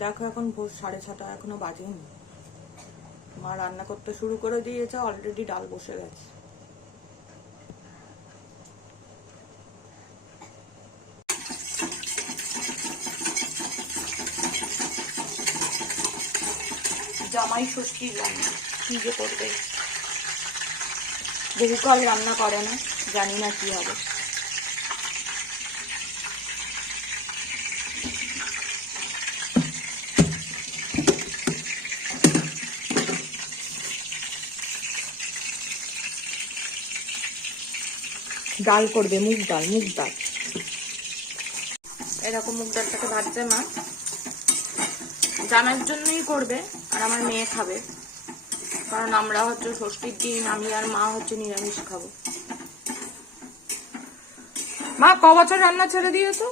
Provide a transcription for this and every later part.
দেখো এখন ভোর 6:30 এখনো বাজেনি। মা রান্না করতে শুরু করে দিয়েছে, অলরেডি ডাল বসে গেছে। জামাই ষষ্ঠীর রান্না কি যে করবে, বহুকাল রান্না করে না, জানি না কি হবে। ডাল করবে, মুগ ডাল। এরকম মুগ ডালটাকে ভাজছে মা, জামাইয়ের জন্যই করবে আর আমার মেয়ে খাবে, কারণ আমরা হচ্ছে ষষ্ঠীর দিন আমি আর মা হচ্ছে নিরামিষ খাবো। মা ক বছর রান্না ছেড়ে দিয়েছো?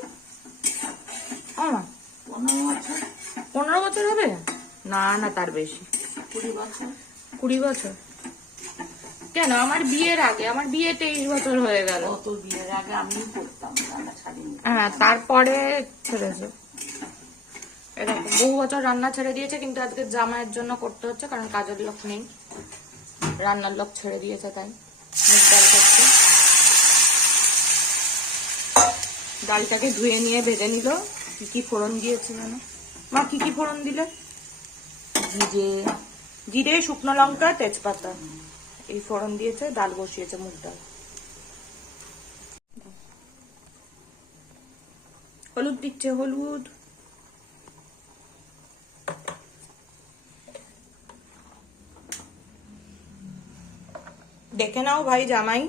15 বছর হবে না, না তার বেশি, 20 বছর। কেন, আমার বিয়ের আগে, আমার বিয়ে 23 বছর হয়ে গেল। বিয়ের আগে আমি করতাম, হ্যাঁ তারপরে ছেড়েছে। এরকম বহু বছর রান্না ছেড়ে দিয়েছে, কিন্তু আজকে জামাইয়ের জন্য করতে হচ্ছে, কারণ কাজের লোক নেই, রান্নার লোক ছেড়ে দিয়েছে, তাই মুগ ডাল করছে। ডালটাকে ধুয়ে নিয়ে ভেজে নিল। কি কি ফোড়ন দিয়েছে জানো মা? কি কি ফোড়ন দিলে? জিরে, শুকনো লঙ্কা, তেজপাতা, এই ফোড়ন দিয়েছে। ডাল বসিয়েছে, মুগ ডাল। হলুদ দিচ্ছে, হলুদ। দেখে নাও ভাই জামাই,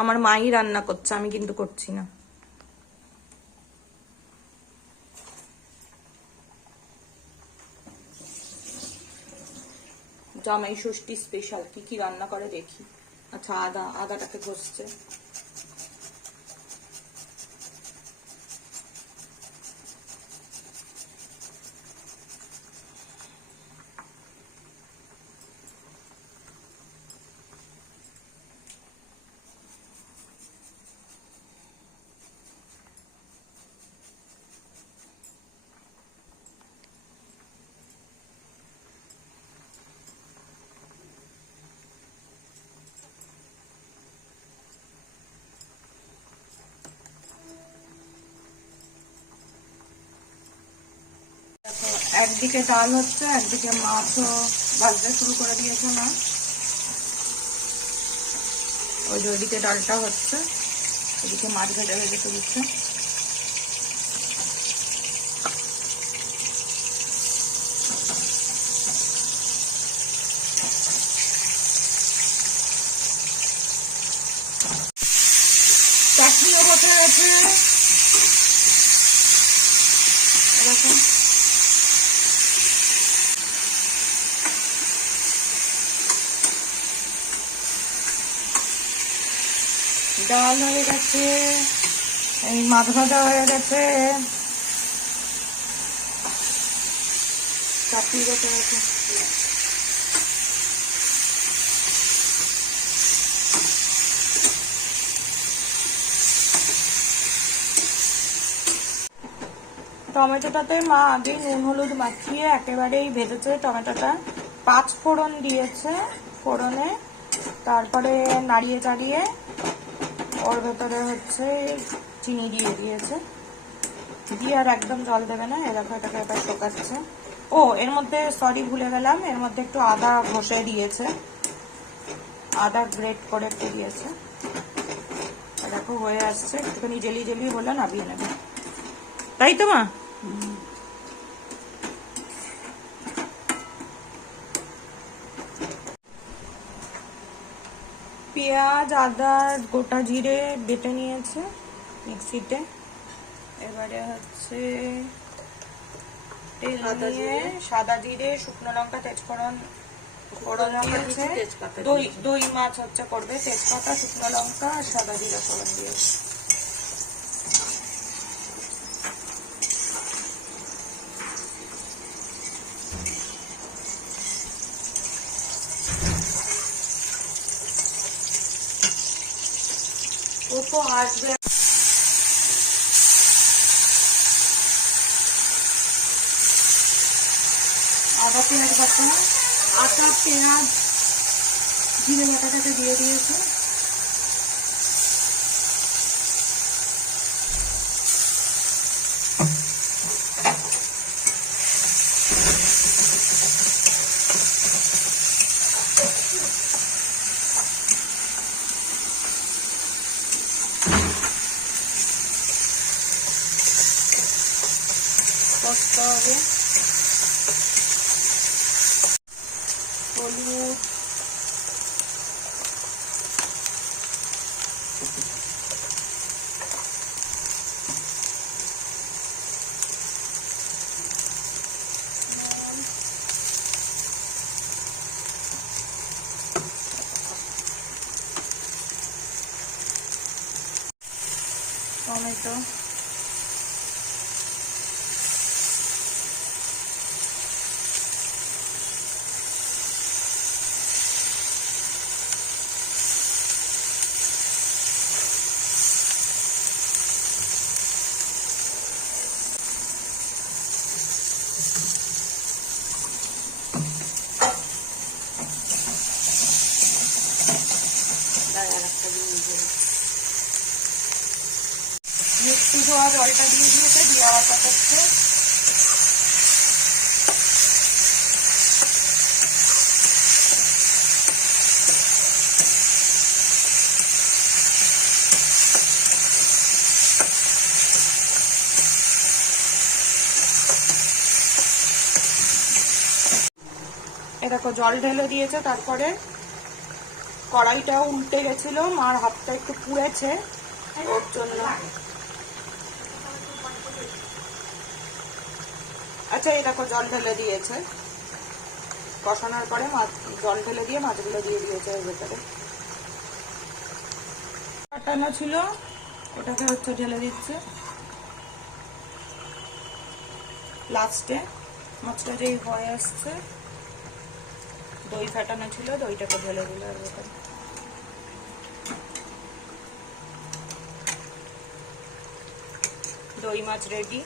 আমার মাই রান্না করছে, আমি কিন্তু করছি না। জামাই ষষ্ঠী স্পেশাল কি কি রান্না করে দেখি। আচ্ছা, আদাটাকে ঘষছে। একদিকে ডাল হচ্ছে, একদিকে মাছও ভাজতে শুরু করে দিয়েছে না। ওই যে ওইদিকে ডালটা হচ্ছে, ওইদিকে মাছ ভেজে তুলছে। চাটনিও হতে গেছে এরকম। ডাল হয়ে গেছে, এই মাছ ভাজা হয়ে গেছে, চাটনি হতে গেছে। টমেটোটাতে মা আগে নুন হলুদ মাখিয়ে একেবারেই ভেজেছে টমেটোটা। 5 ফোড়ন দিয়েছে, ফোড়নে তারপরে নাড়িয়ে চাড়িয়ে ওর ভেতরে হচ্ছে চিনি দিয়ে দিয়েছে, দিয়ে আর একদম জল দেবে না। এরকম এটাকে এবার শোকাচ্ছে। ও এর মধ্যে সরি ভুলে গেলাম, এর মধ্যে একটু আদা ঘষে দিয়েছে, আদা গ্রেট করে একটু দিয়েছে। দেখো হয়ে আসছে, একটুখানি জেলি জেলি হলে নামিয়ে নেবে, তাই তো মা? পেঁয়াজ, আদা, গোটা জিরে বেটে নিয়েছে মিক্সিতে। এবারে হচ্ছে তেল দিয়ে সাদা জিরে, শুকনো লঙ্কা, তেজপাতা ফোড়ন দিয়েছে। দই মাছ হচ্ছে করবে, তেজপাতা, শুকনো লঙ্কা আর সাদা জিরা ফোড়ন দিয়েছে। ও তো আসবে। আদা পেঁয়াজ বাটা, আটা পেঁয়াজ জিরে বাটাটাকে দিয়ে দিয়েছি। কষতে হবে। হলুদ, টমেটো, আর একটা দিয়ে দেবো। মিষ্টি ধোয়া জলটা দিয়ে দিয়েছে, দিয়ে আটা করছে। এরকম জল ঢেলে দিয়েছে। তারপরে কড়াইটাও উল্টে গেছিল, মার হাতটা একটু পুড়েছে ওর জন্য। আচ্ছা, এই দেখো জল ঢেলে দিয়েছে, কষানোর পরে মাছ জল ঢেলে দিয়ে মাছগুলো দিয়ে দিয়েছে এর ভেতরে। কাটানো ছিল ওটাকে হচ্ছে ঢেলে দিচ্ছে লাস্টে। মাছটা যেই হয়ে আসছে, দই ফাটানো ছিল, দইটাকে ঢেলে দিল এর ভেতরে। দই মাছ রেডি।